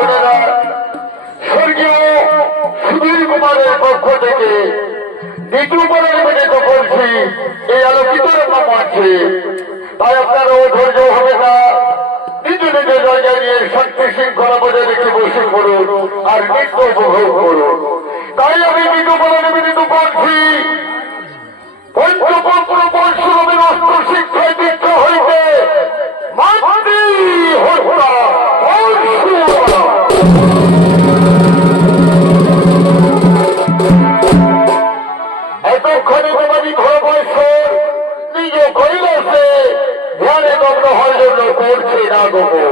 বোনেরা, স্বর্গীয় সুধীর কুমারের পক্ষ থেকে দ্বিতীয় বলে নিবেদিত করছি এই আলোকিত মঞ্চে। তাই আপনারাও ধৈর্য হবে না, নিজ নিজ জায়গায় নিয়ে শান্তি শৃঙ্খলা বজায় রেখে বসে করুন আর নৃত্য উপভোগ করুন। তাই আমি দ্বিতীয় বলে নিবেদিত করছি পঞ্চপত্র পরশুরামের অস্ত্র শিক্ষায় দীক্ষা হইতে মাতৃ হত্যা এতক্ষণে তোমাদের ঘর বয়স নিজ কৈলাসে ধ্যানে দগ্ধ হওয়ার জন্য করছে না গোপন।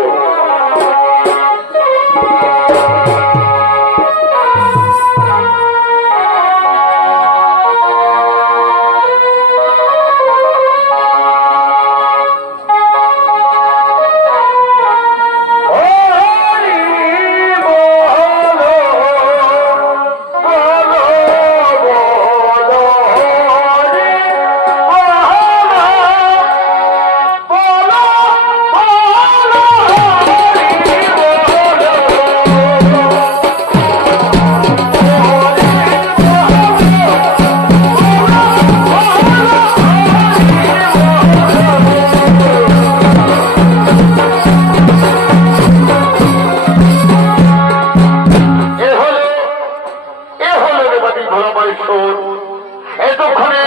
এতক্ষণে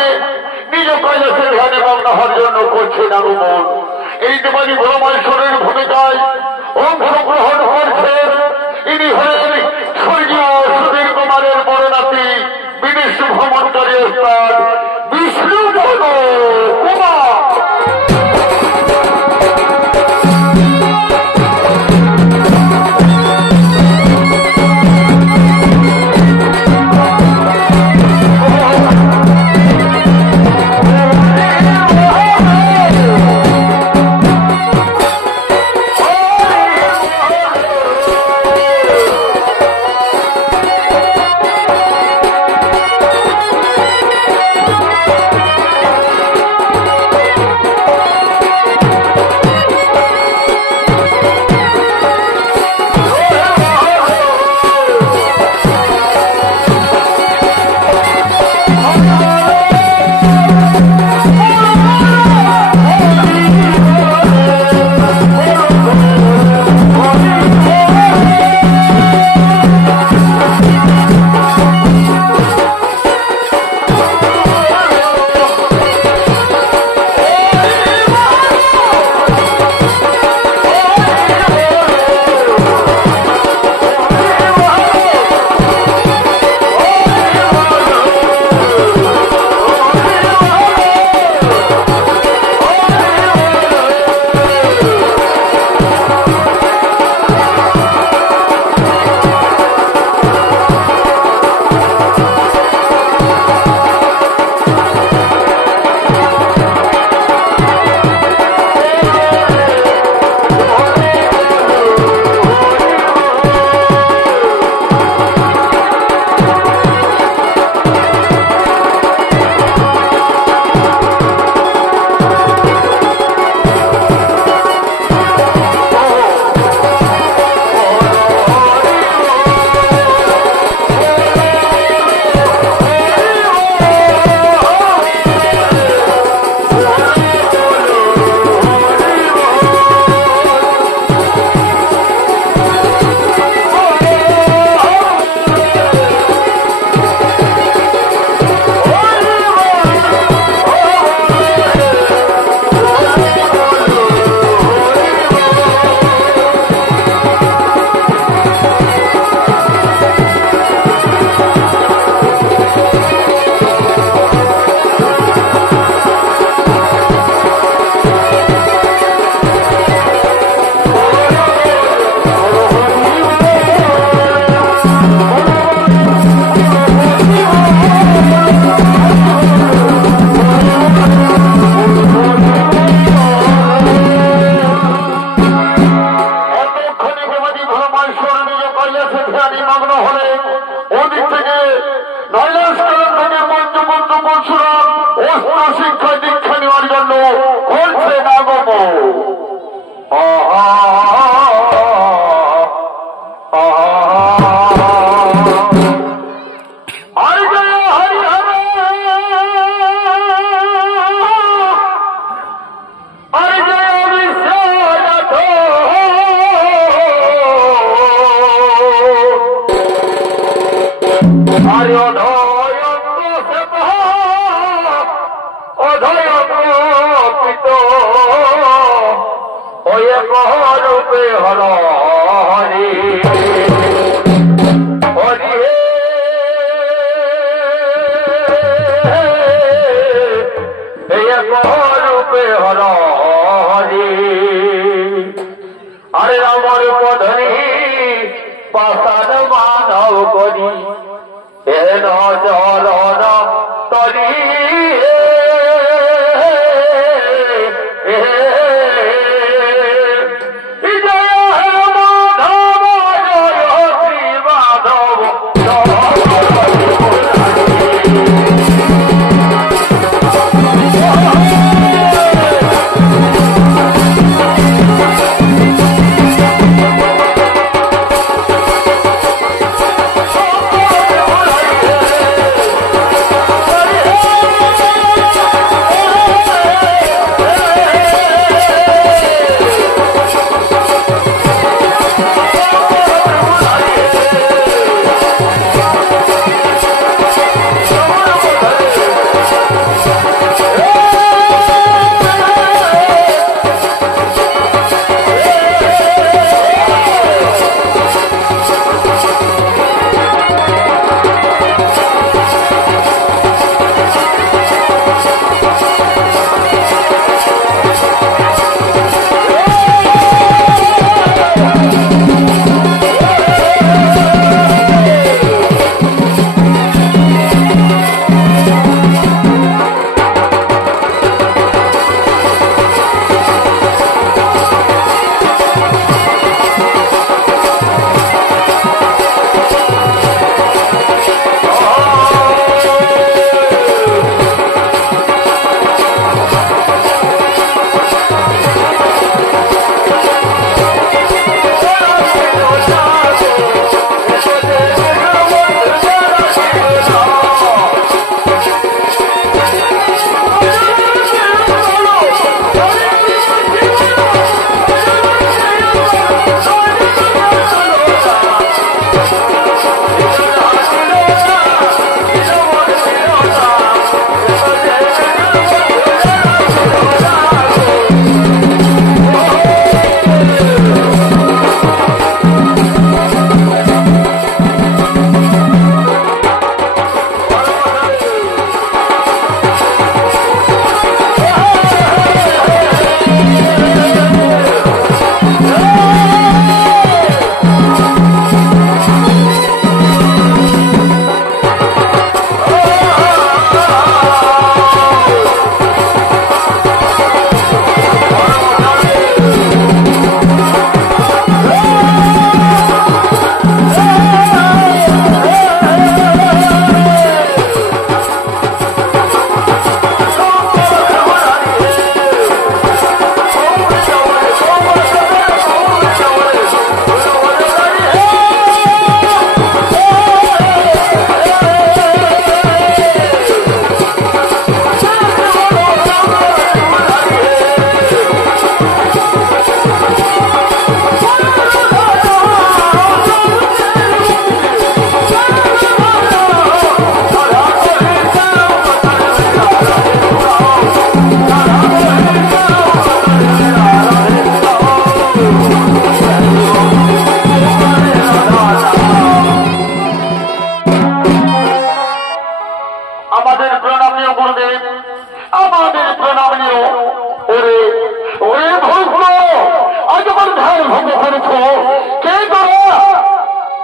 নিজ কৈলাসে ধ্যানে মগ্ন হওয়ার জন্য করছে না গোপন। এই দেবাদী ভোলামহেশ্বরের ভূমিকায় অংশগ্রহণ করছেন ইনি হলেন স্বর্গীয় সুধীর কুমারের বড় নাতি, বিদেশ ভ্রমণকারী ওস্তাদ বিষ্ণুপদ কুমার। শিক্ষা দীক্ষা নেওয়ার জন্য করছে না গোপন। আরে অধয়ঙ্গ অধয়ঙ্গ পিত ওয়ে রূপে হর হরি হরি রূপে হর হরি আরে আমার পধরি পাশান মানব করি এন চরণ তরি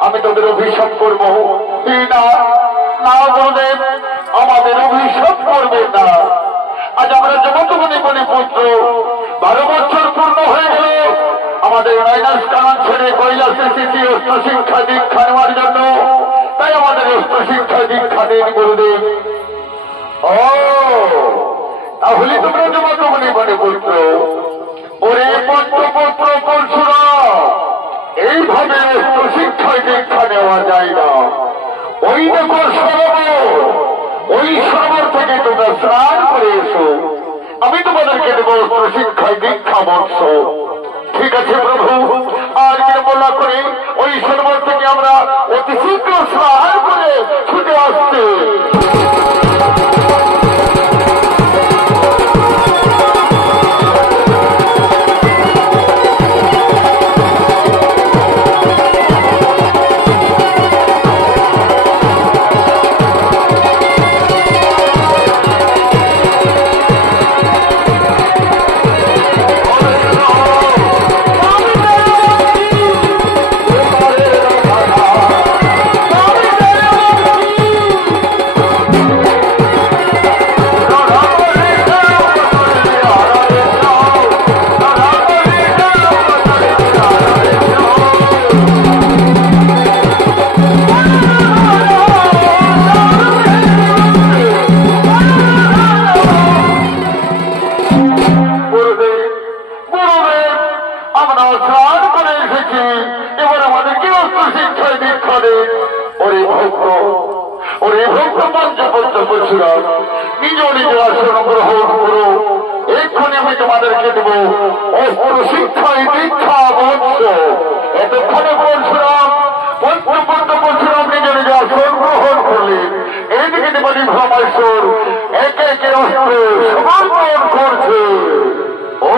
আমি তোদের অভিশাপ করবো না না গুরুদেব, আমাদের অভিশাপ করবে না। আজ আমরা যমতমণি বলি পুত্র 12 বছর পূর্ণ হয়ে গেল আমাদের রাইনাস কানন ছেড়ে কৈলাসে সিটি অস্ত্র শিক্ষা দীক্ষা নেওয়ার জন্য। তাই আমাদের অস্ত্র শিক্ষা দীক্ষা দিন গুরুদেব। ও তাহলে তোমরা যমতমণি বলি পুত্র, ওরে পঞ্চপুত্র পরশুরা, এইভাবে অস্ত্র শিক্ষায় দীক্ষা নেওয়া যায় না। ওই দেখো সরোবর, ওই সরোবর থেকে তোমরা স্নান করে এসো, আমি তোমাদেরকে দেবো অস্ত্র শিক্ষায় দীক্ষা বর্ষ। ঠিক আছে প্রভু, আর বিড়ম্বনা করে ওই সরোবর থেকে আমরা অতি শীঘ্র স্নান করে ছুটে আসছে। নিজ নিজ আসন গ্রহণ করো। এক্ষুনি আমি তোমাদেরকে দেব অস্ত্র শিক্ষায় দীক্ষা বৎস। এতক্ষণে পরশুরাম পরশুরাম নিজ নিজ আসন গ্রহণ করলেন। এইদিকে দেবানি ভ্রমেশ্বর একে একে অস্ত্র সমর্পণ করছে। ও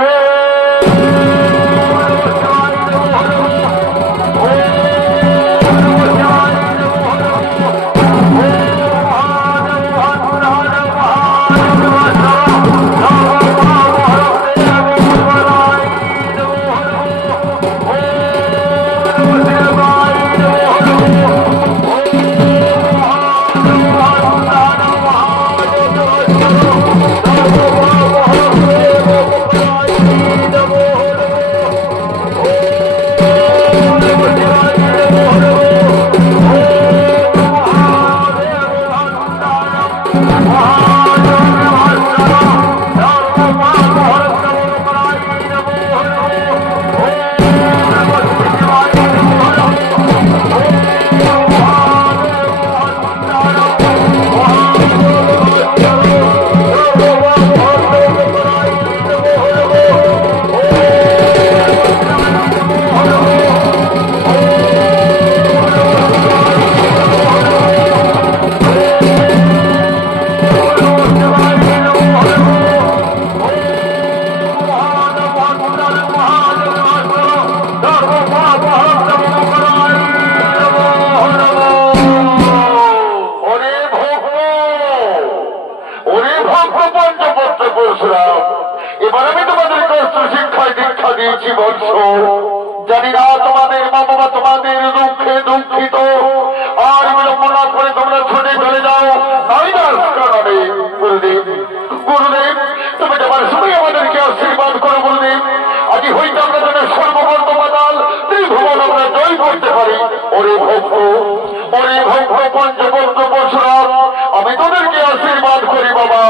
এবার আমি তোমাদেরকে অস্ত্র শিক্ষায় দীক্ষা দিয়েছি বৎস। জানি না তোমাদের মা বাবা তোমাদের দুঃখে দুঃখিত, আর বিলম্ব না করে তোমরা ছুটে চলে যাও নাইদাস কারণে। গুরুদেব গুরুদেব তুমি যাবার সময় আমাদেরকে আশীর্বাদ করো গুরুদেব। আজ হইতে আমরা যেন সর্ববর্ত পাতাল ত্রিভুবন আমরা জয় করতে পারি। ওরে ভক্ত পঞ্চবর্ত পরশুরাম আমি তোদেরকে আশীর্বাদ করি বাবা।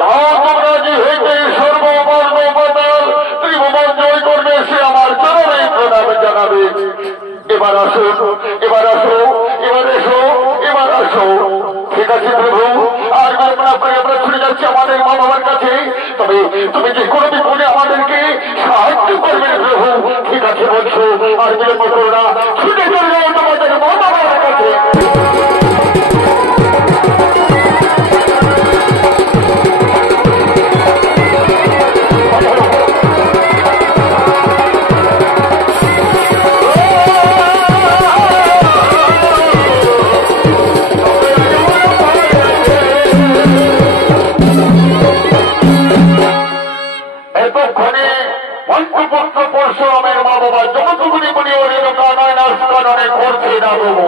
যাও তোমরা যে হইতে সর্ববর্ণ পাতাল ত্রিভুবন জয় করবে সে আমার চরণে প্রণাম জানাবে। এবার আসো এবার আসো এবার এসো এবার আসো। ঠিক আছে প্রভু, আর কল্পনা করে আমরা ছুটে যাচ্ছি আমাদের মা বাবার কাছে। তবে তুমি যে কোনো বিপদে আমাদেরকে সাহায্য করবে প্রভু। ঠিক আছে বলছো, আর বিলম্ব করো না, ছুটে চলে যাও তোমাদের মা বাবার কাছে। পঞ্চপুত্র পরশুরামের মা বাবা যতটুকুনি মনে ওরে কানায় নাচ কাননে করছে না বাবু।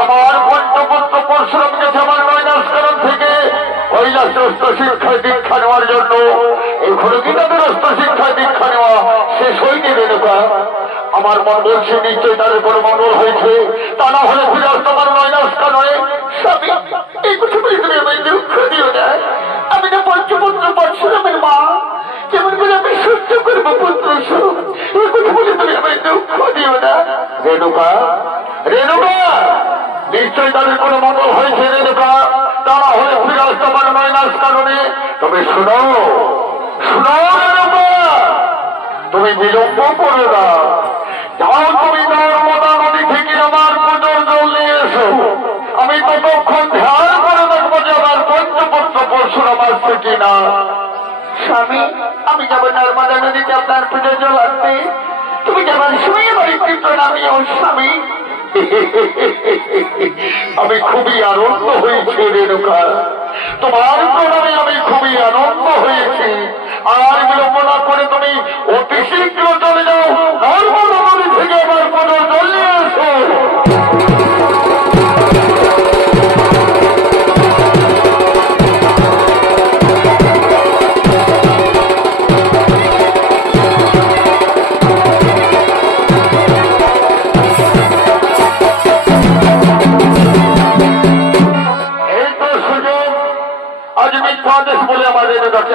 আমার পঞ্চপুত্র পরশুরাম গেছে আমার নয়নাস্করণ থেকে কৈলাস অস্ত্র শিক্ষায় দীক্ষা নেওয়ার জন্য। এখনো কি তাদের অস্ত্র শিক্ষায় দীক্ষা নেওয়া শেষ হয়নি রেণুকা? আমার মন বলছে নিশ্চয়ই তাদের কোনো মঙ্গল হয়েছে, তা না হলে ফিরে আসতো আমার নয়নাস্কা নয়। স্বামী, এই কথা বলে তুমি আমায় দুঃখ দিও না। আমি না পঞ্চপুত্র পরশুরামের মা, যেমন করে আমি সহ্য করবো পুত্র সুখ, এই কথা বলে তুমি আমায় দুঃখ দিও না। রেণুকা, রেণুকা, নিশ্চয়ই তাদের কোনো মঙ্গল হয়েছে রেণুকা, তা না হলে ফিরে আসতো আমার নয়নাস কারণে। তবে শোনো, শোনো রেণুকা, তুমি বিলম্ব করো না, যাও তুমি নর্মদা নদী থেকে আমার পুজোর জল নিয়ে এসো। আমি ততক্ষণ ধ্যান করে দেখবো যে আমার পঞ্চপুত্র পরশুরাম আসছে কিনা। স্বামী, আমি যাবো নর্মদা নদীতে আপনার পুজোর জল আনতে, তুমি যাবার সময় আমার একটি প্রণামীও। স্বামী, আমি খুবই আনন্দ হয়েছি রেণুকা, তোমার প্রণামে আমি খুবই আনন্দ হয়েছি। আর বিলম্ব না করে তুমি অতি শীঘ্র চলে যাও, নর্মদা নদী থেকে আমার পুজোর জল নিয়ে এসো।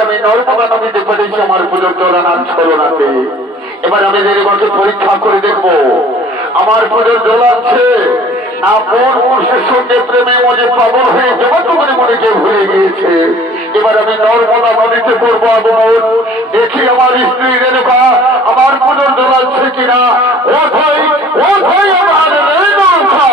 আমি নর্মদা নদীতে পেরেছি আমার পুজোর জলানাথ ছলনাতে। এবার আমি রেণুকাকে পরীক্ষা করে দেখবো আমার পুজোর জল আছে না কোন পুরুষের সঙ্গে প্রেমে মজে পাগল হয়ে জগৎ মনে কেউ ভুলে গিয়েছে। এবার আমি নর্মদা নদীতে করবো আগমন, দেখি আমার স্ত্রী রেণুকা আমার পুজোর জল আছে কিনা। ও ভাই, ও ভাই, আমার রেণুকা।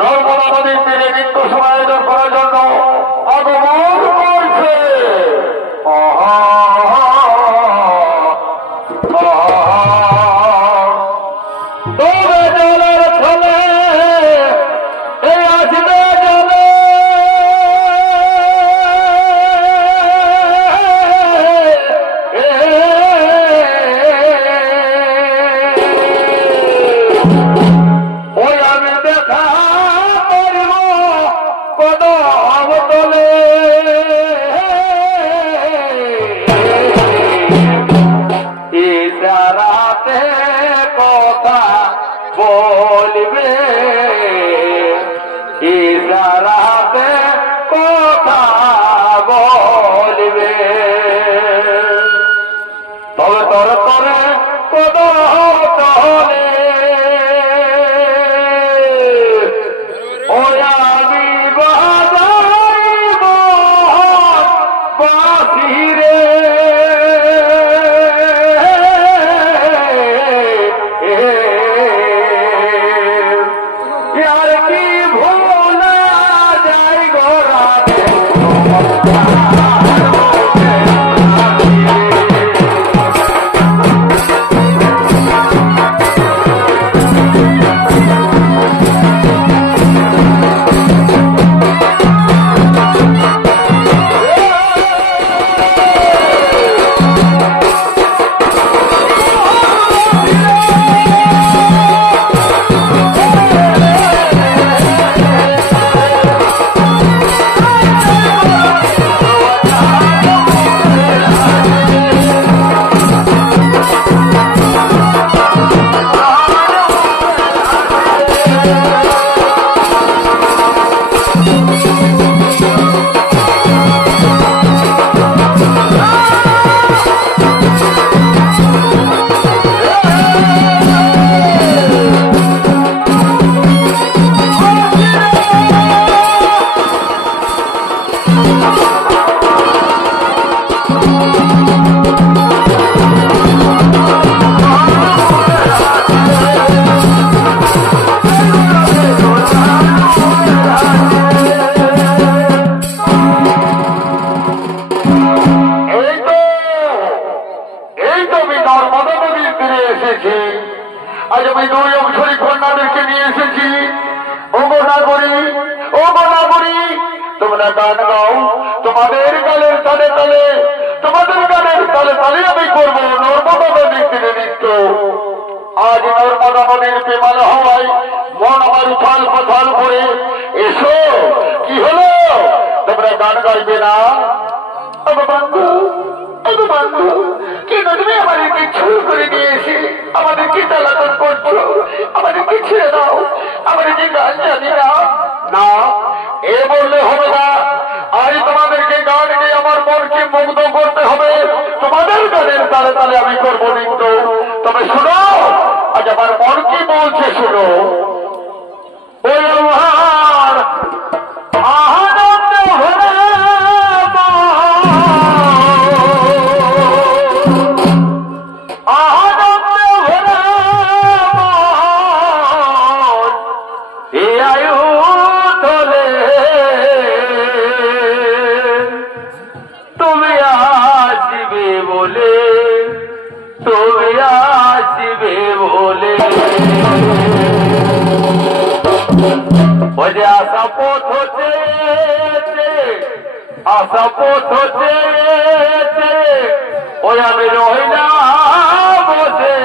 নর্মদা নদীর তীরে নিত্য সমায়োজন করার জন্য আগমন করছে। জলের ফলে এই আসবে জলে, অবসরী কন্যাদেরকে নিয়ে এসেছি। ওগো নাগরী, ওগো নাগরী, তোমরা গান গাও। তোমাদের গানের তালে তালে, তোমাদের গানের তালে তালে আমি করবো নর্মদা নদীর তীরে নৃত্য। আজ নর্মদা নদীর পেমাল হওয়ায় মন আমার উথাল পাথাল করে। এসো, কি হলো, তোমরা গান গাইবে না? কেন তুমি আমাদেরকে ছুর করে দিয়েছি? আমাদেরকে জ্বালাতন করছো, আমাদেরকে ছেড়ে দাও, আমাদেরকে গান জানি না। না, এ বললে হবে না। আজ তোমাদেরকে গান গিয়ে আমার মনকে মুগ্ধ করতে হবে। তোমাদের গানের তালে তালে আমি করবো নৃত্য। তবে শুনো, আজ আমার মন কি বলছে শুনো। ওই আমার আনন্দ ভরা আশা পথ চেয়েছে, ওই আমি রইলাম বসে।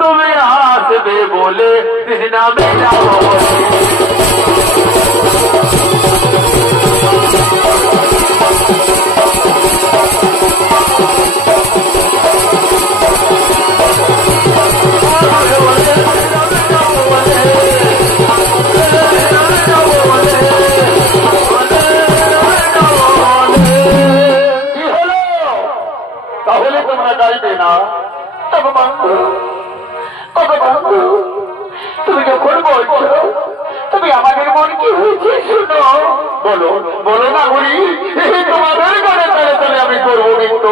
তুমি আসবে বলে কৃষ্ণা বেলা তুমি যখন বলছো তুমি আমাদের মন কি হয়েছে শুনো। বলো, বলো না বলি, তোমাদের গানে তালে তালে আমি করবো নৃত্য।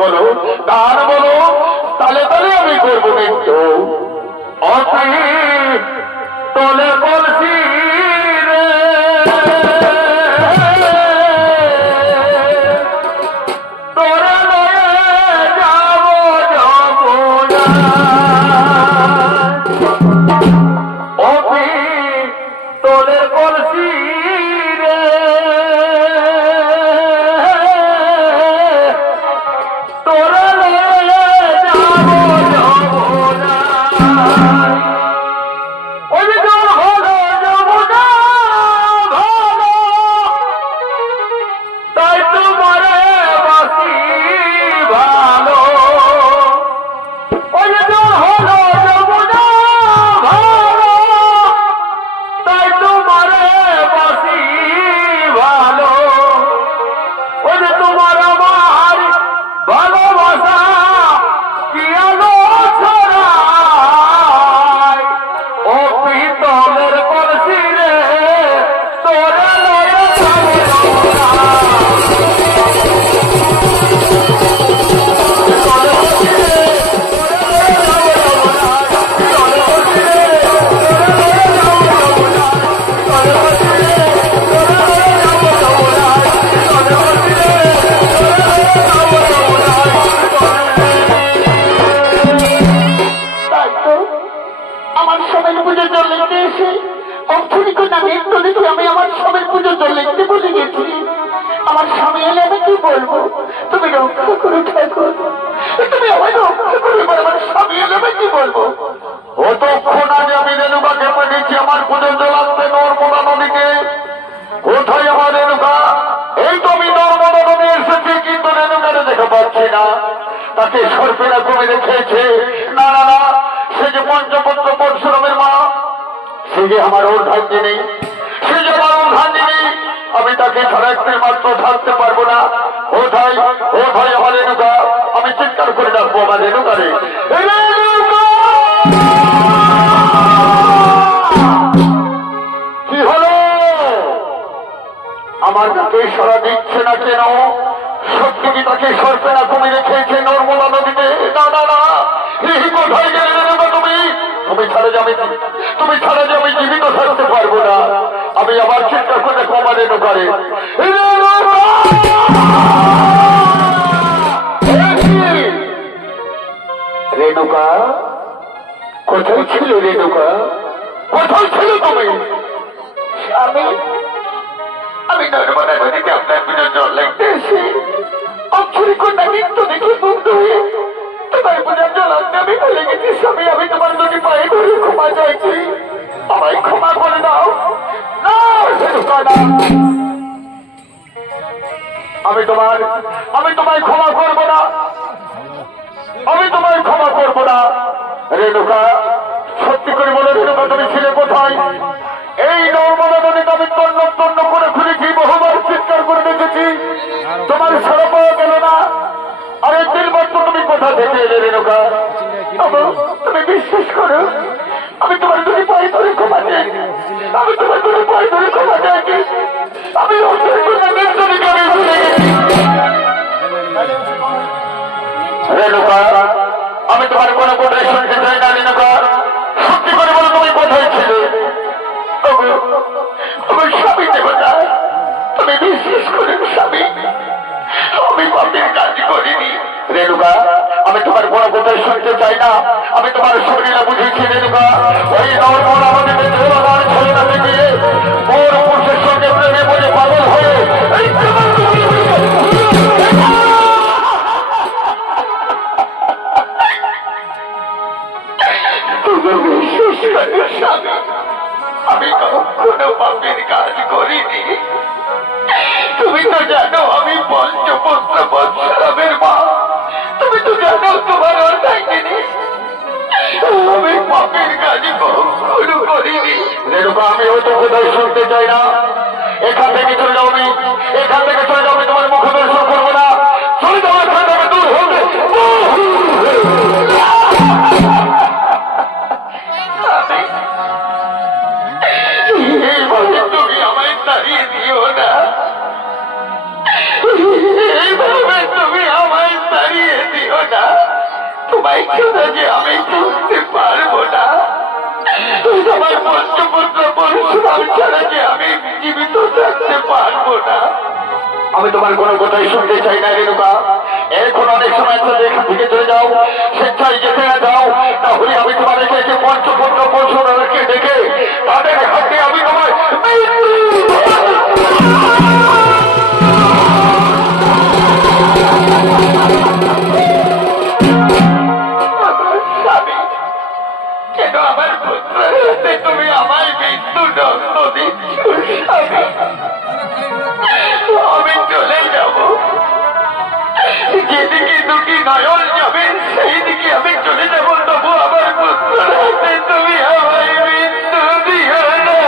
বলো, গান বলো, তালে তালে আমি করবো নৃত্য। অতি তলে বলছি রে, তোরা যাবো যমুনা। তোদের বলছি রে, তোরা যাবো যমুনা। ওই জল হলো যমুনা ভালো, তাই তোমারে বাসি ভালো। ওই জল হলো যমুনা ভালো, তাই তোমারে বাসি ভালো। ওই যে তোমার আমার ভালোবাসা কি আলো ছড়ায়। ও পিতলের কলসি রে, তোরা লয়ে যাবো যমুনা। আমার সবাই পুজোর জল লিখতে এসে অক্ষরিক নামের নদীতে আমি আমার সবাই পুজোর জল লিখতে বলে গেছি। আমার স্বামী এলে আমি কি বলবো? তুমি রক্ষা করো ঠাকুর, তুমি আমায় রক্ষা করো। আমার স্বামী এলে আমি কি বলবো? অতক্ষণ আগে আমি রেণুকাকে পাঠিয়েছি আমার পুজোর জল আনতে নর্মদা নদীকে। কোথায় আমার রেণুকা? এই তো আমি নর্মদা নদী এসেছি, কিন্তু রেণুকাকে দেখে পাচ্ছি না। তাকে সর্পেরা কমে রেখেছে। না না না, সে যে পঞ্চপত্র পরশুরামের মা, সে যে আমার অর্ধাঙ্গিনী, সে যে আমার অর্ধাঙ্গিনী। আমি তাকে ছাড়া একটি মাত্র থাকতে পারবো না। কোথায়, কোথায় আমার রেণুকা? আমি চিৎকার করে ডাকবো আমার রেণুকারে। কি হলো? আমার কাছে সারা দিচ্ছে না কেন? সত্যি কি তাকে সর্পেরা কমে রেখেছে নর্মদা নদীতে? না না না, কোথায় গেলে রেণুকা তুমি? তুমি ছাড়া যে আমি জীবিত থাকতে পারবো না। আমি আবার চিন্তা করে কমা রেণুকারে। রেণুকা, কোথায় ছিল রেণুকা? কোথায় ছিল তুমি? আমি নর্মদা নদীতে আপনার পুজো জল লাগতে এসে অক্ষরী কন্যা নৃত্য দেখে মুগ্ধ হয়ে তোমার পূজার জল আনতে আমি ভুলে গেছি স্বামী। আমি তোমার দুটি পায়ে ধরে ক্ষমা চাইছি, আমায় ক্ষমা করে দাও। না রেণুকা না, আমি তোমায় ক্ষমা করবো না, আমি তোমায় ক্ষমা করবো না। রেণুকা সত্যি করে বলো রেণুকা তুমি ছিলে কোথায়? এই নর্মদা নদীতে আমি তন্ন তন্ন করে খুলেছি, বহুবার চিৎকার করে দেখেছি, তোমার সারা পাওয়া গেল না। আর এই 3 বছর তুমি কোথা থেকে এলে রেণুকা? তুমি বিশ্বাস করো আমি তোমার দুটি পায়ে ধরে ক্ষমা চাইছি, আমি তোমার দুটি পায়ে ধরে ক্ষমা চাইছি। আমি রেণুকা আমি তোমার কোনো কোথায় শুনতে চাই না। রেণুকা সত্যি করে বলো তুমি কোথায় ছিলে? আমার স্বামী দেবতা, তুমি বিশ্বাস করে স্বামী আমি পাপের কাজ করিনি। রেণুকা আমি তোমার কোনো কোথায় শুনতে চাই না, আমি তোমার শরীরে বুঝেছি। রেণুকা ওই নর্মদা আমাদের দেবতার ছেলেটাকে গিয়ে ওর পুরুষের সঙ্গে প্রেমে বলে পাগল হয়ে আমি কখনো পাপের কাজ করিনি। তুমি তো জানো আমি পঞ্চপুত্র বৎসরামের মা, তুমি তো জানো তোমার অন্যায় জিনিস আমি পাপের কাজ কখনো করিনি। রেণুকা আমি হয়তো কোথায় শুনতে চাই না, এখান থেকে চলে যাও, আমি এখান থেকে চলে যাও, আমি তোমার মুখ দর্শন করবো না, চলে যাও এখান থেকে দূর হবে। তুমি আমায় তাড়িয়ে দিও না, এইভাবে তুমি আমায় তাড়িয়ে দিও না। তোমায় ছাড়া যে আমি বুঝতে পারবো না, তোমার পঞ্চপুত্র পরশুরাম ছাড়া যে আমি জীবিত থাকতে পারবো না। আমি তোমার কোনো কথাই শুনতে চাই না রেণুকা, এখন অনেক সময় এখান থেকে চলে যাও, স্বেচ্ছায় যেতে না যাও, তাহলে আমি তোমার এসে পঞ্চপুত্র পরশুরামকে ডেকে তাদের হাতে আমি তোমার কেন আমার পুত্রের হাতে তুমি আমায় মৃত্যু দণ্ড দিচ্ছ? আমি চলে যাব, যেদিকে দুটি নয়ন যাবে সেই দিকে আমি চলে যাব, তবু আমার পুত্রের হাতে তুমি আমায় মৃত্যু দিও না।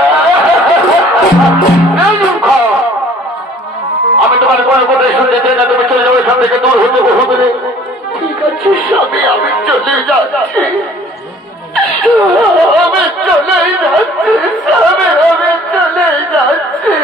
আমি তোমার কোনো কথাই শুনতে চাই না, তুমি চলে যাবো এখান থেকে দূর হতে হবে। ঠিক আছে স্বামী, আমি চলে যাচ্ছি, আমি চলে যাচ্ছি স্বামী, আমি চলে যাচ্ছি।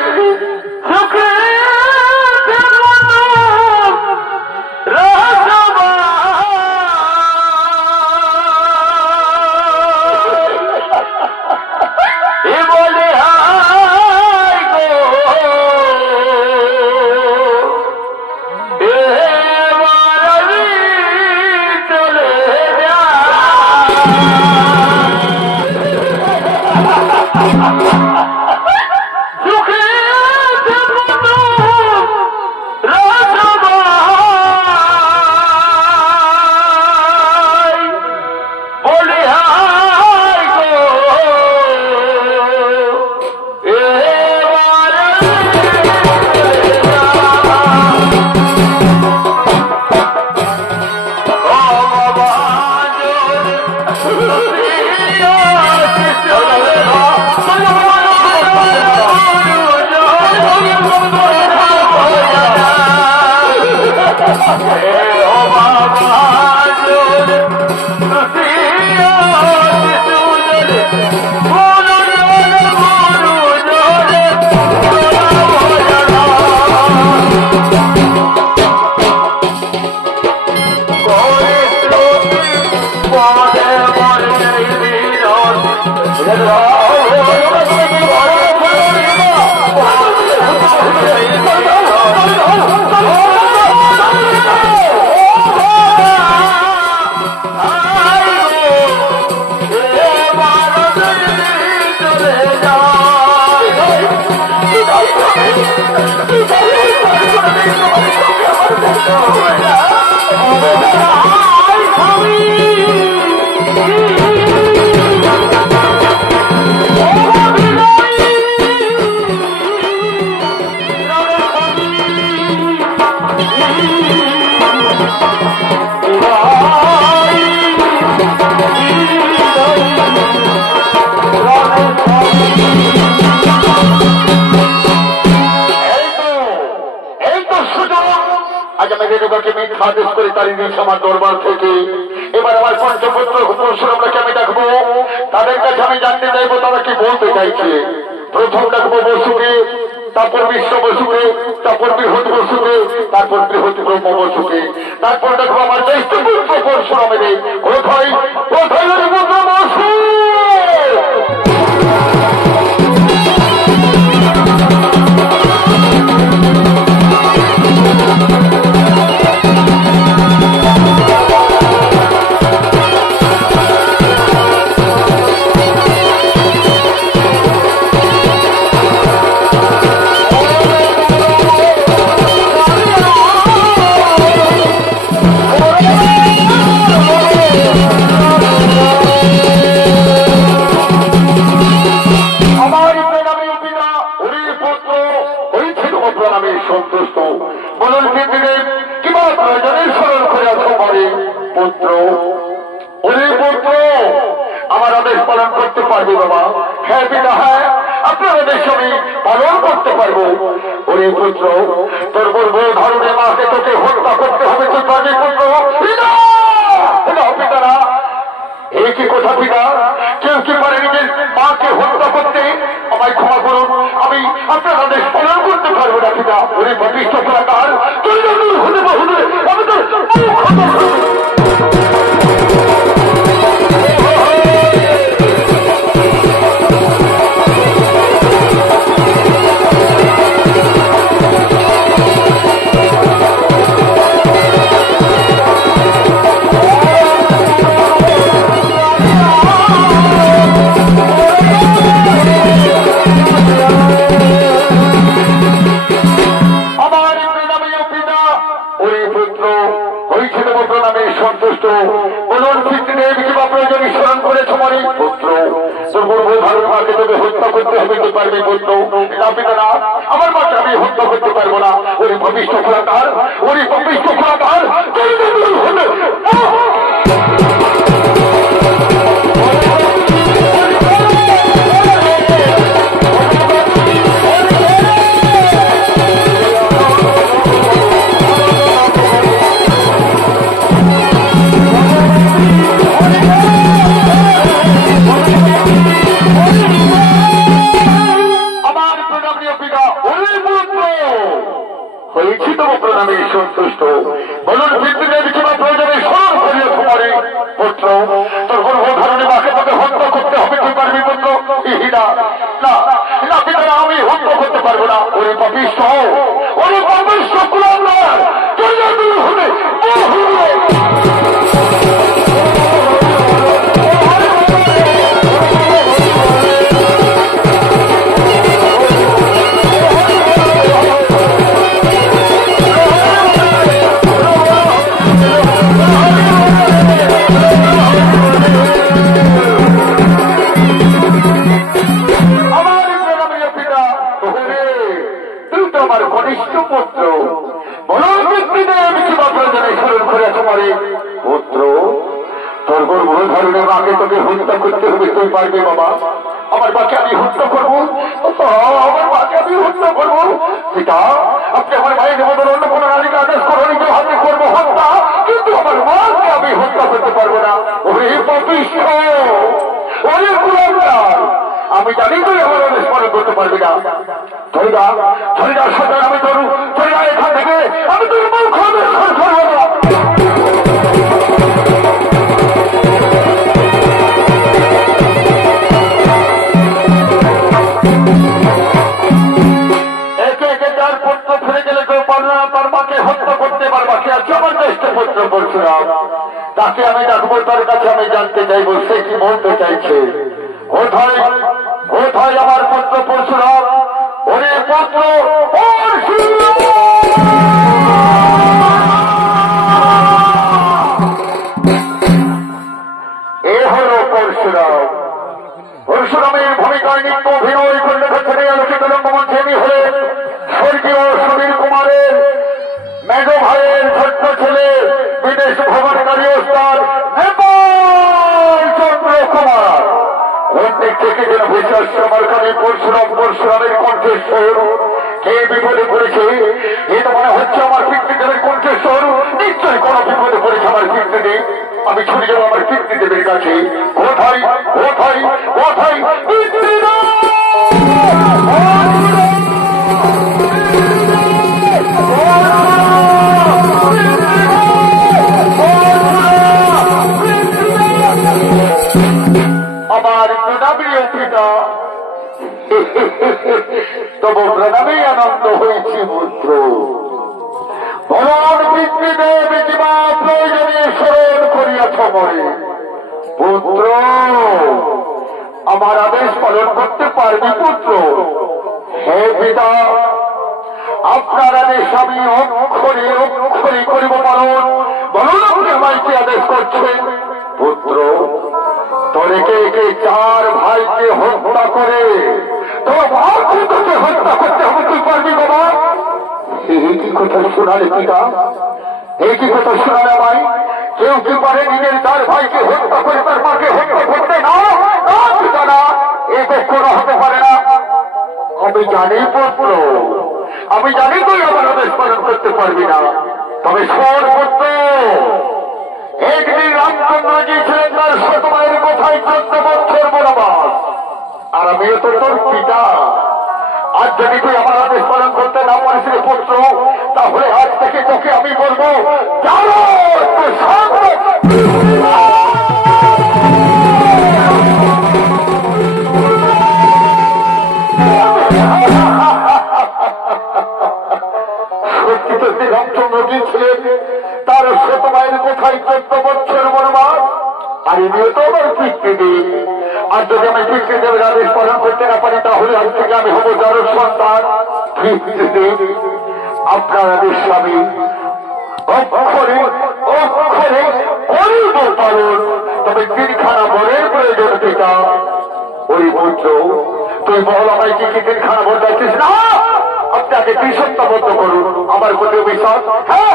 আদেশ করে তার নিজ আমার দরবার থেকে এবার আমার পঞ্চপুত্র পরশুরামকে আমি ডাকবো, তাদের কাছে আমি জানতে চাইবো তারা কি বলতে চাইছে। প্রথম ডাকবো বসুকে, তারপর বিশ্ব বসুকে, তারপর বৃহৎ বসুকে, তারপর বৃহৎ ব্রহ্ম বসুকে, তারপর ডাকবো আমার জ্যেষ্ঠ পুত্র পরশুরামের। কোথায় কোথায় পুত্র বসু? সন্তুষ্ট বলুন পৃথিবীর কিংবা প্রয়োজনের স্মরণ করে আছো ঘরে পুত্র। ওরে পুত্র, আমার আদেশ পালন করতে পারবে বাবা? হ্যাঁ পিতা, হ্যাঁ আপনার আদেশ আমি পালন করতে পারবো। ওরে পুত্র, তোর বলবো ধরনের মাকে তোকে হত্যা করতে হবে, তুই পারবি পুত্র? পিতারা এই কি কথা পিতা? কেউ কি পারে নিজের মাকে হত্যা করতে? আমায় ক্ষমা করুন, আমি আপনার আদেশ পালন করতে পারবো না পিতা। ওরে পাপিষ্ঠ কলাকার, তুই হতে পারবে আমি তো সন্তুষ্ট বলুন পিতৃদেব কিংবা প্রয়োজন স্মরণ করেছ মনে পুত্র। তোর বলবো ভালো মাকে তোকে হত্যা করতে হবে, তো পারবি পুত্র? না পিতা না, আমার মাকে আমি হত্যা করতে পারবো না। ওরে ভবিষ্ঠ খোলাকার, ওরে ভবিষ্ঠ খোলাকার, প্রণামে সন্তুষ্ট বলুন পিতৃদেব কিংবা প্রয়োজনে স্মরণ করিয়া তোমারে পুত্র। তোর গর্ভ ধারণে মাকে তোকে হত্যা করতে হবে, তুই পারবি পুত্র? না না পিতারা, আমি হত্যা করতে পারবো না। ওরে পাপিষ্ঠ, ওরে পাপিষ্ঠ কুলাঙ্গার, তুই হবে কনিষ্ঠ পুত্র। বলুন পিতৃদেব কিংবা প্রয়োজনে স্মরণ করিয়া তোমারে পুত্র। তোর গর্ভ ধারণে মাকে তোকে হত্যা করতে হবে, তুই পারবি বাবা? আমার মাকে আমি হত্যা করবো? আমার মাকে আমি হত্যা করবো? পিতা, আপনি আমার মায়ের মতন অন্য কোন নারীকে আদেশ করো, নিজের হাতে করবো হত্যা, কিন্তু আমার মাকে আমি হত্যা করতে পারবো না। ওরে পাপিষ্ঠ, ওরে কুলাঙ্গার, আমি জানি তুই আমার আদেশ পালন করতে পারবি না। ধরিদার সন্তান আমি তরু, ধরিদা এখান থেকে আমি তোর মুখ করবো না। একে একে যার পুত্র ফিরে গেলে কেউ পারল না তার মাকে হত্যা করতে পারবা। সে আছে আমার জ্যেষ্ঠ পুত্র পরশুরাম, তাকে আমি ডাকবো, তার কাছে আমি জানতে চাইবো সে কি বলতে চাইছে। কোথায় কোথায় আমার পুত্র পরশুরাম? ওরে পুত্র পরশুরাম! পরশুরামের ভূমিকায় নিত্য অভিনয় করে রেখেছেন এই আলোচিত রঙ্গমঞ্চে আমি হলেন স্বর্গীয় সুনীল কুমারের মেঘ ভাইয়ের ছোট্ট ছেলে বিদেশ ভ্রমণকারী ওস্তাদ নেপাল চন্দ্র কুমার। কোন দিক থেকে যেন বিশ্বাস আমার কানে পরশুরামের কণ্ঠেশ্বর কে বিপদে পড়েছে। এই তো মনে হচ্ছে আমার পিতৃদেবের কণ্ঠেশ্বর, নিশ্চয়ই কোনো বিপদে পড়েছে আমার পিতৃদেব। আমি ছুটে যাবো আমার পিতৃদেবের কাছে। কোথায় কোথায় কোথায় পিতৃদেব? আমার প্রণামীয় পিতা, তবু প্রণামে আনন্দ হয়েছে পুত্র। ভগবান পিতৃদেব কিবা প্রয়োজনে স্মরণ করিয়াছ মরে। পুত্র, আমার আদেশ পালন করতে পারবি পুত্র? হে পিতা, আপনার আদেশ আমি অক্ষরে অক্ষরে করিব পালন। বলুন আপনি আমায় কি আদেশ করছেন? পুত্র, তোরে কে চার ভাইকে হত্যা করে তোর ভাইকে তোকে হত্যা করতে হবে, তুই পারবি বাবা? এই কি কথা শোনালে পিতা? এই কি কথা শোনালে ভাই? কেউ কি পারে নিজের চার ভাইকে হত্যা করে তার মাকে হত্যা করতে? না পিতা না, এই কখনো হতে পারে না। আমি জানি পুত্র, আমি জানি তুই আমার আদেশ পালন করতে পারবি না। তবে শোন পুত্র, একদিন রামচন্দ্রজি ছিলেন তার শত মায়ের কোথায় 14 বছর বনবাস, আর আমিও তো তোর পিতা। আজ যদি তুই আমার আদেশ পালন করতে না পারিস রে পুত্র, তাহলে আজ থেকে তোকে আমি বলবো জানো সত্যি সত্যি রামচন্দ্রজি ছিলেন তার শত মায়ের কোথায় 14 বছর বনবাস, আর এমনিও তো আমার পিতৃদেব। আর যদি আমি পিতৃদেবের আদেশ পালন করতে না পারি, তাহলে আজ থেকে আমি হবো যার সন্তান। পিতৃদেব, আপনার আদেশ আমি অক্ষরে অক্ষরে করিব পালন। তবে 3খানা বরের প্রয়োজন পিতা। ওই পুত্র, তুই বল আমায় কি 3খানা বর যাচ্ছিস না? আপনাকে দ্বিসত্তাবদ্ধ করুন। আমার প্রতি বিশ্বাস, হ্যাঁ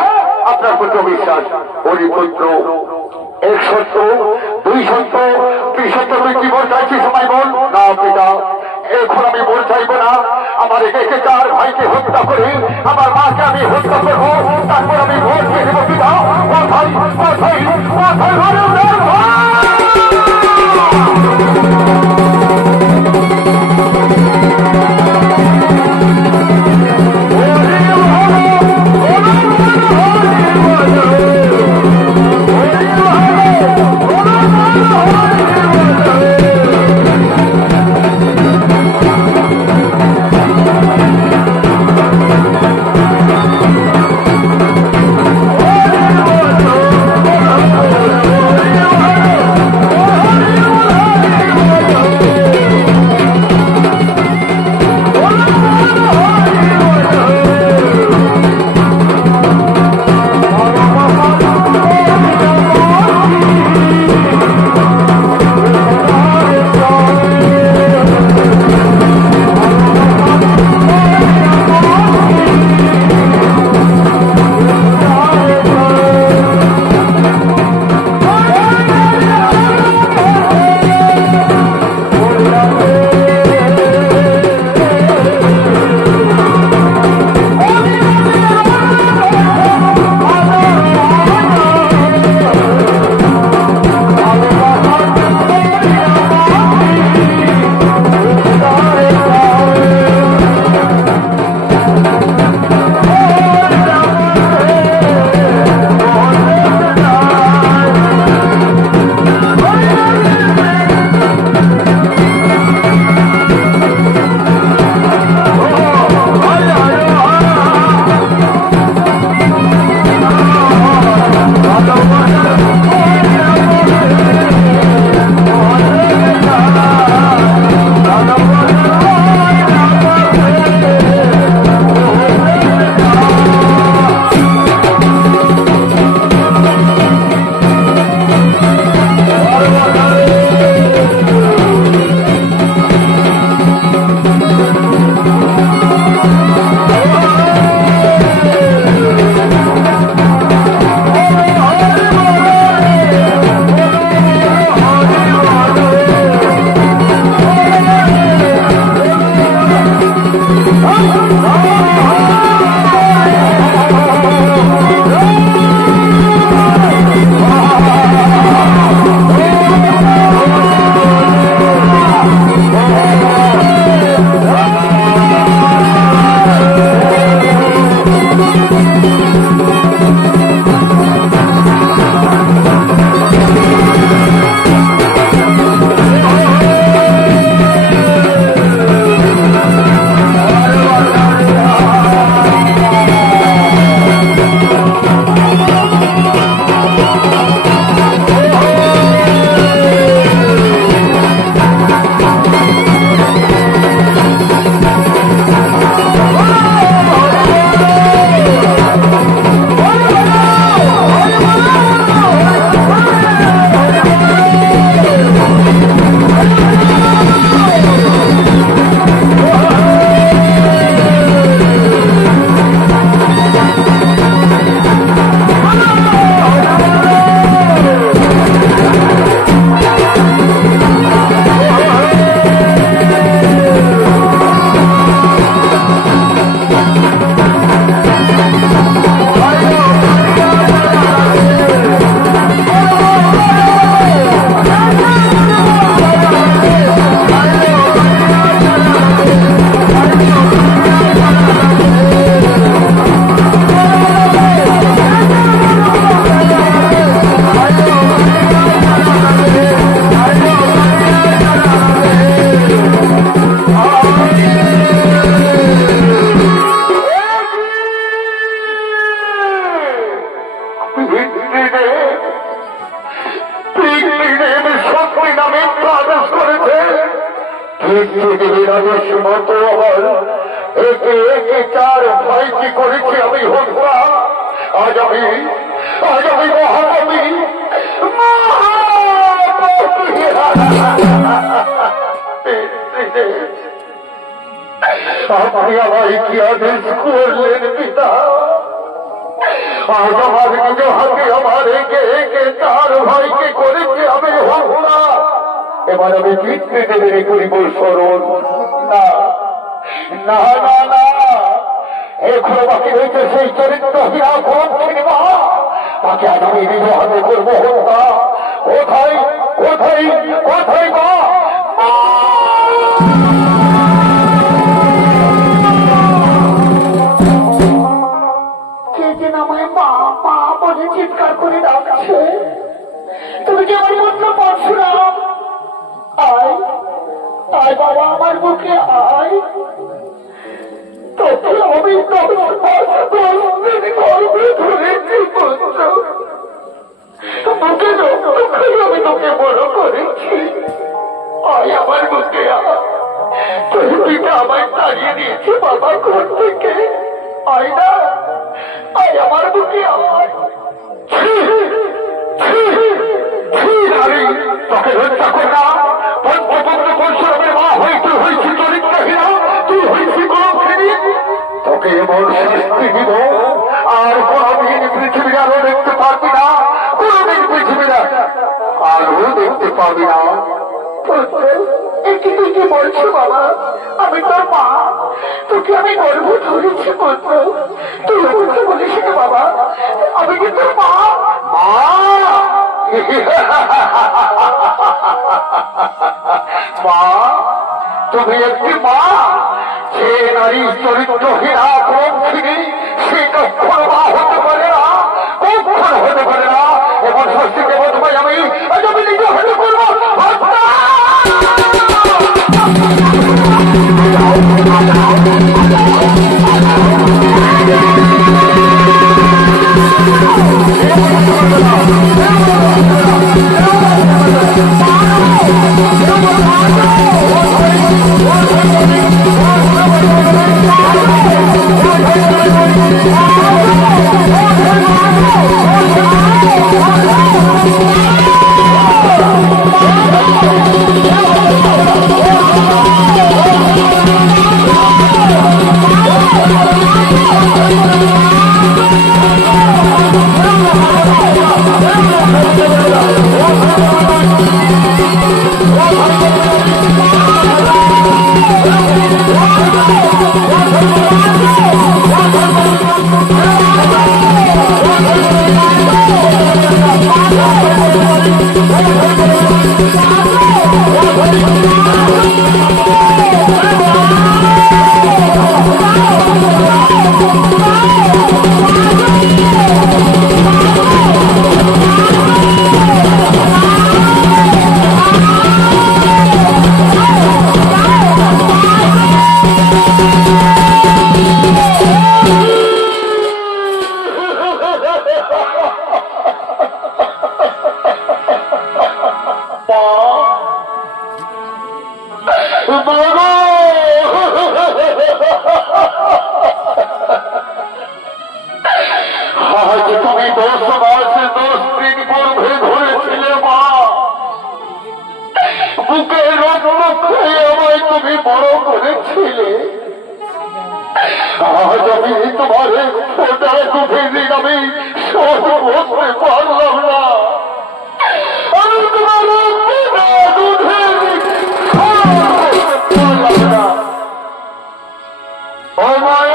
আপনার প্রতি বিশ্বাস। ওই পুত্র, 1 সত্য 2 সত্য 3 সত্য তুই কি বল চাইছিস সময় বল? না পিতা, এখন আমি বল চাইব না। আমার একে 4 ভাইকে হত্যা করে আমার মাকে আমি হত্যা করবো, তারপর আমি ভোট দিয়ে দেবো পিতা। কোথায় কোথায় কোথায় বিরাটের মতো আমার একে একে চার ভাইকে করেছি আমি হত্যা। আজ আমি মহাকবি আপনি আমায় কি আদেশ করলেন পিতা? আজ আমার নিজ হাতে আমার একে একে চার ভাইকে করেছি আমি হত্যা। এবার আমি পিতৃদেবের করিব স্মরণ। না না না না, এখনো বাকি রয়েছে সেই চরিত্রহীনা কোন সিনেমা, তাকে আজ আমি নিজ হাতে করবো হত্যা। কোথায় কোথায় কোথায় মা? কে যেন আমায় মা মা বলে চিৎকার করে ডাকছে। তুমি কি আমার পুত্র পরশুরাম? আয় আয় বাবা, আমার বুকে আয়। তোকে আমি গর্বে ধরেছি পুত্র, বুকে আমি তোকে বড় করেছি। আয় আমার বুকে আয়। তোর পিতা আমায় তাড়িয়ে দিয়েছে বাবা ঘর থেকে। আয় না, আয় আমার বুকে আয়। তোকে হত্যা কর না, পঞ্চপুত্র পরশুরামের মা হইতে হয়েছি চরিত্রহীনা, তুই হয়েছি গৌরবহীনী। তোকে এমন শাস্তি দিব আর কোনদিন পৃথিবীর আলো দেখতে পারবি না, কোনদিন পৃথিবীর আলো দেখতে পারবি না। তুই কি বলছো বাবা? আমি তোর মা, তোকে আমি গর্ব ধরেছি পুত্র। তুই আমাকে বলিস না বাবা, আমি কি তোর মা? মা মা, তুমি একটি মা? যে নারী চরিত্রহীনা গ্রন্থিনী সে কখনো মা হতে পারে না, কখনো হতে পারে না। এমন শাস্তিকে বোধহয় আমি নিজে হতে করবো। Oh, my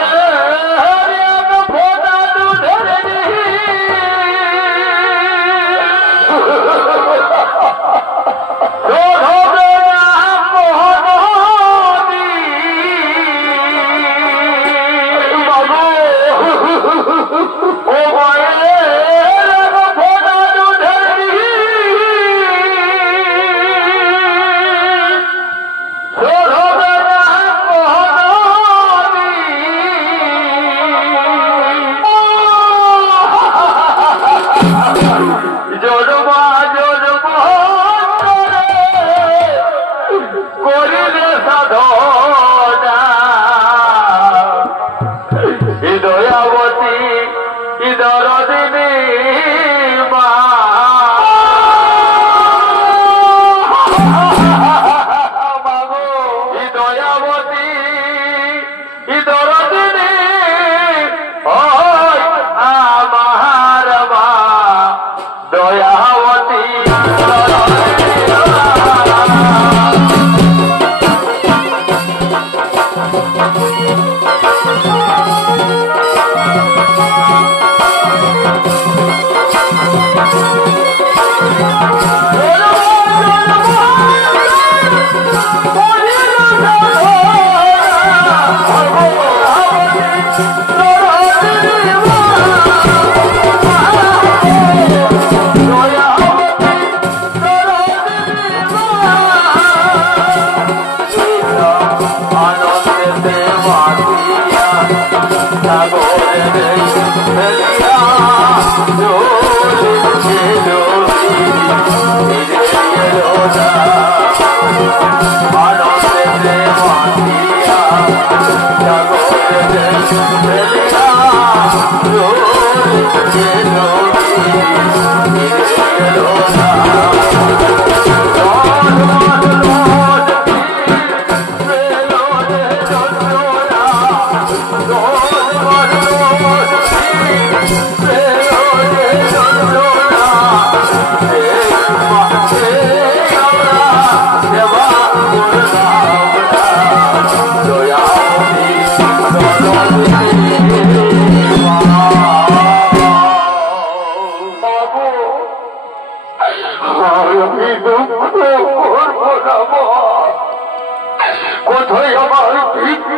কোথায় আমার পিতৃ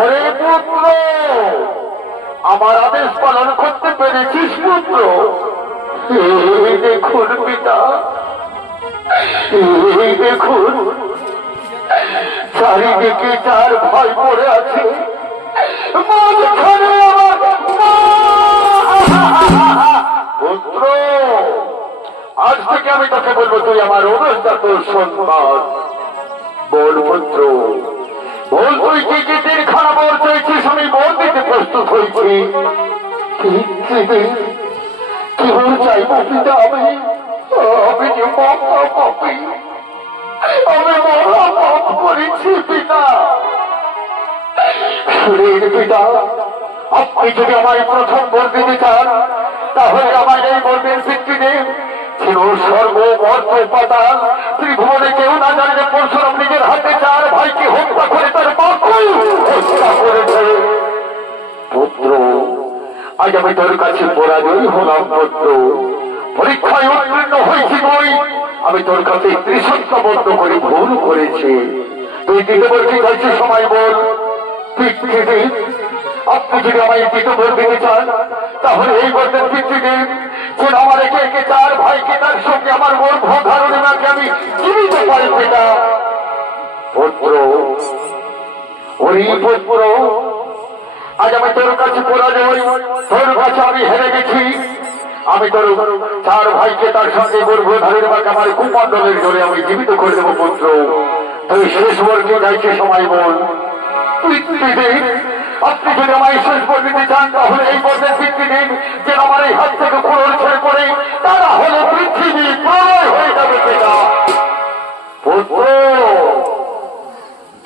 ওরে পুত্র, আমার আদেশ পালন করতে পেরেছিস পুত্র? এই দেখুন পিতা, এই দেখুন চারিদিকে চার ভয় পড়ে আছে, মাঝখানে আমার পুত্র। আজ থেকে আমি তোকে বলবো, তুই আমার অনুষ্ঠিত সন্তান। বল পুত্র, বল তুই কি কি দিন খারাপ চাইছিস? আমি বল দিতে প্রস্তুত হয়েছি। কি বল চাইবো পিতা? আমি যে পাপী, আমি মহা পাপ করেছি পিতা। পিতা, আপনি যদি আমায় প্রথম বল দিতে চান, তাহলে আমার এই বলবেন পিতৃদেব ছিল সর্বমর্ত পাতাল, ত্রিভুবনে কেউ না জানে যে পরশুরাম নিজের হাতে চার ভাইকে হত্যা করে তার বাপকেও হত্যা করেছে। পুত্র, আজ আমি তোর কাছে পরাজয় হলাম পুত্র। পরীক্ষায় উত্তীর্ণ হয়েছি তুই, আমি তোর কাছে ত্রিসত্যবদ্ধ করে ভুল করেছি। তুই দিতে বলছি কাছে সময় বল। পিতৃদেব, আপনি যদি আমায় দ্বিতীয় ভোট দিতে চান, তাহলে এই বলতেন পিতৃদেব যে আমার একে একে চার ভাইকে তার সঙ্গে আমার গর্ভ ধারণে নাকি আমি জীবিত পাই পিতা। পুত্র, ওই পুত্র, আজ আমি তোর কাছে পরাজয়, তোর কাছে আমি হেরে গেছি। আমি তোর চার ভাইকে তার সঙ্গে গর্ভধারীর বাকে আমার কুমণ্ডলের জোরে আমি জীবিত করে দেবো পুত্র। তুই শেষ বর্গে যাইছে সময় বল। পিতৃদেব, আপনি যদি আমায় শেষ বল দিতে চান, তাহলে এই বলবেন পিতৃদেব যে আমার এই হাত থেকে পুরো ছেড়ে পড়ে তারা হলে পৃথিবী প্রলয় হয়ে যাবে পিতা। পুত্র,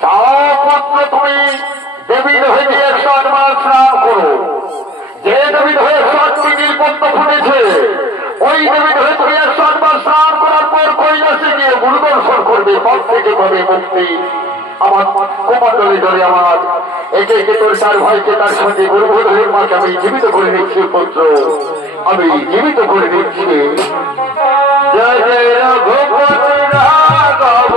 যাও পুত্র, তুমি দেবীর হয়ে 108 বার স্নান করো। যে দেবীর হয়ে 108টি নীলপদ্ম ফুটেছে, ওই দেবীর হয়ে তুমি 108 বার স্নান করার পর কৈলাসে গিয়ে গুরু দর্শন করবে। পথ থেকে পাবে মুক্তি। আমার কুমণ্ডলে ধরে আমার একে একে তোর চার ভাইকে তার সঙ্গে গর্ভধারীর মাকে আমি জীবিত করে নিচ্ছি পুত্র, আমি জীবিত করে নিচ্ছি। জয় জয় রঘুপতি রাঘব